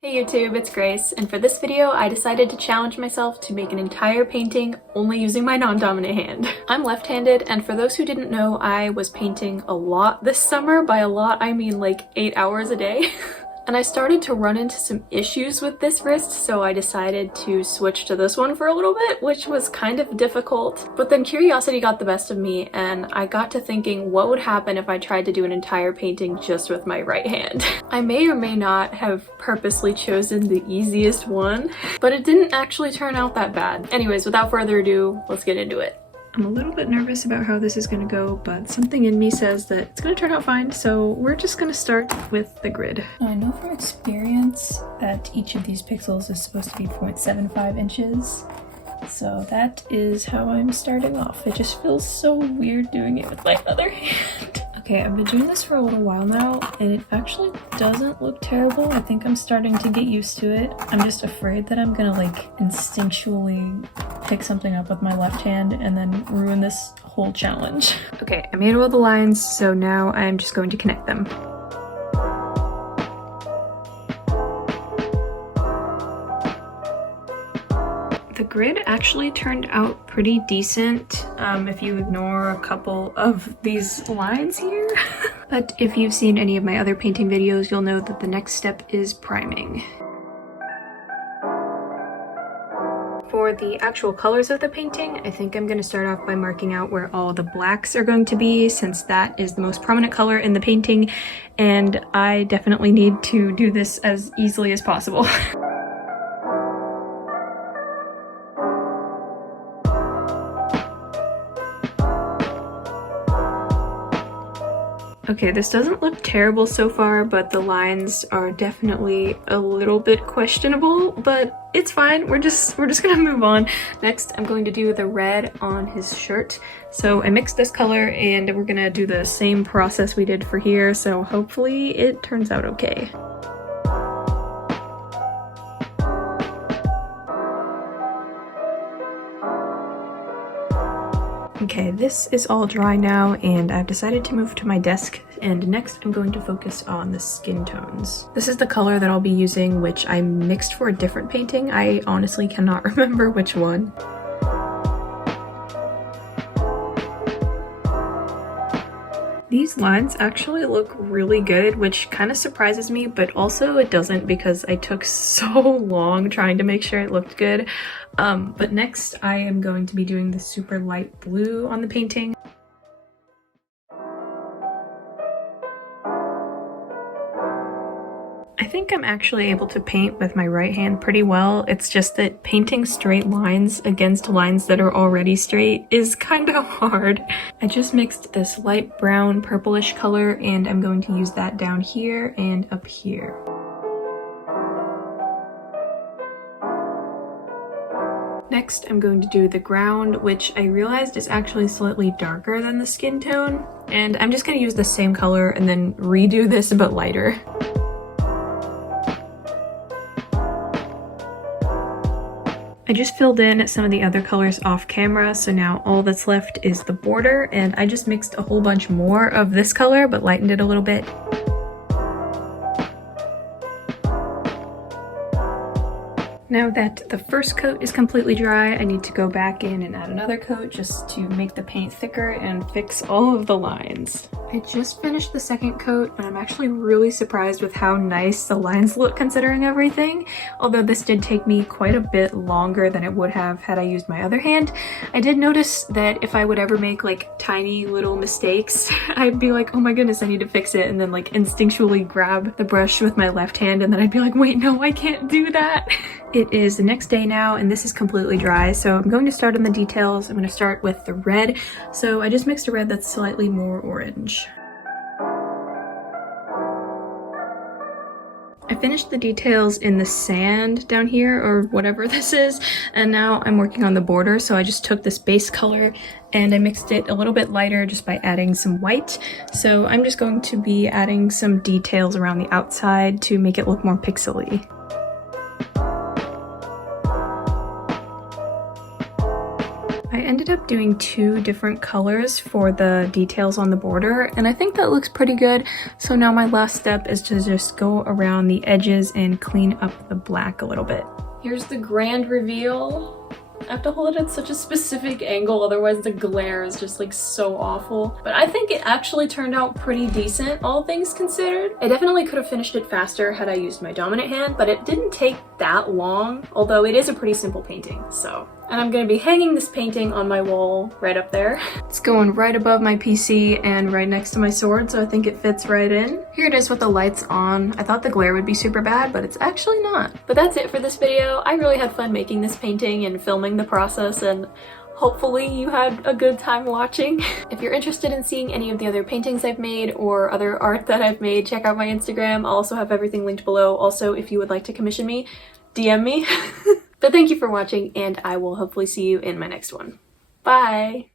Hey YouTube, it's Grace, and for this video I decided to challenge myself to make an entire painting only using my non-dominant hand. I'm left-handed, and for those who didn't know, I was painting a lot this summer. By a lot, I mean like 8 hours a day. And I started to run into some issues with this wrist, so I decided to switch to this one for a little bit, which was kind of difficult. But then curiosity got the best of me, and I got to thinking what would happen if I tried to do an entire painting just with my right hand. I may or may not have purposely chosen the easiest one, but it didn't actually turn out that bad. Anyways, without further ado, let's get into it. I'm a little bit nervous about how this is going to go, but something in me says that it's going to turn out fine, so we're just going to start with the grid. I know from experience that each of these pixels is supposed to be 0.75 inches, so that is how I'm starting off. It just feels so weird doing it with my other hand. Okay, I've been doing this for a little while now, and it actually doesn't look terrible. I think I'm starting to get used to it. I'm just afraid that I'm gonna like instinctually pick something up with my left hand and then ruin this whole challenge. Okay, I made all the lines, so now I'm just going to connect them. The grid actually turned out pretty decent if you ignore a couple of these lines here. But if you've seen any of my other painting videos, you'll know that the next step is priming. For the actual colors of the painting, I think I'm going to start off by marking out where all the blacks are going to be, since that is the most prominent color in the painting, and I definitely need to do this as easily as possible. Okay, this doesn't look terrible so far, but the lines are definitely a little bit questionable, but it's fine. We're just gonna move on. Next, I'm going to do the red on his shirt. So I mixed this color and we're gonna do the same process we did for here, so hopefully it turns out okay. Okay, this is all dry now, and I've decided to move to my desk, and next I'm going to focus on the skin tones. This is the color that I'll be using, which I mixed for a different painting. I honestly cannot remember which one. These lines actually look really good, which kind of surprises me, but also it doesn't because I took so long trying to make sure it looked good. But next I am going to be doing the super light blue on the painting. I think I'm actually able to paint with my right hand pretty well. It's just that painting straight lines against lines that are already straight is kind of hard. I just mixed this light brown purplish color, and I'm going to use that down here and up here. Next, I'm going to do the ground, which I realized is actually slightly darker than the skin tone, and I'm just going to use the same color and then redo this but lighter. I just filled in some of the other colors off camera, so now all that's left is the border, and I just mixed a whole bunch more of this color but lightened it a little bit. Now that the first coat is completely dry, I need to go back in and add another coat just to make the paint thicker and fix all of the lines. I just finished the second coat, and I'm actually really surprised with how nice the lines look considering everything. Although this did take me quite a bit longer than it would have had I used my other hand. I did notice that if I would ever make like tiny little mistakes, I'd be like, oh my goodness, I need to fix it, and then like instinctually grab the brush with my left hand, and then I'd be like, wait, no, I can't do that. It is the next day now, and this is completely dry, so I'm going to start on the details. I'm going to start with the red. So I just mixed a red that's slightly more orange. I finished the details in the sand down here, or whatever this is, and now I'm working on the border. So I just took this base color and I mixed it a little bit lighter just by adding some white. So I'm just going to be adding some details around the outside to make it look more pixely. I ended up doing 2 different colors for the details on the border, and I think that looks pretty good. So now my last step is to just go around the edges and clean up the black a little bit. Here's the grand reveal. I have to hold it at such a specific angle, otherwise the glare is just like so awful. But I think it actually turned out pretty decent, all things considered. I definitely could have finished it faster had I used my dominant hand, but it didn't take that long, although it is a pretty simple painting, so. And I'm gonna be hanging this painting on my wall right up there. It's going right above my PC and right next to my sword, so I think it fits right in. Here it is with the lights on. I thought the glare would be super bad, but it's actually not. But that's it for this video. I really had fun making this painting and filming the process, and hopefully you had a good time watching. If you're interested in seeing any of the other paintings I've made or other art that I've made, check out my Instagram. I'll also have everything linked below. Also, if you would like to commission me, DM me. But thank you for watching, and I will hopefully see you in my next one. Bye!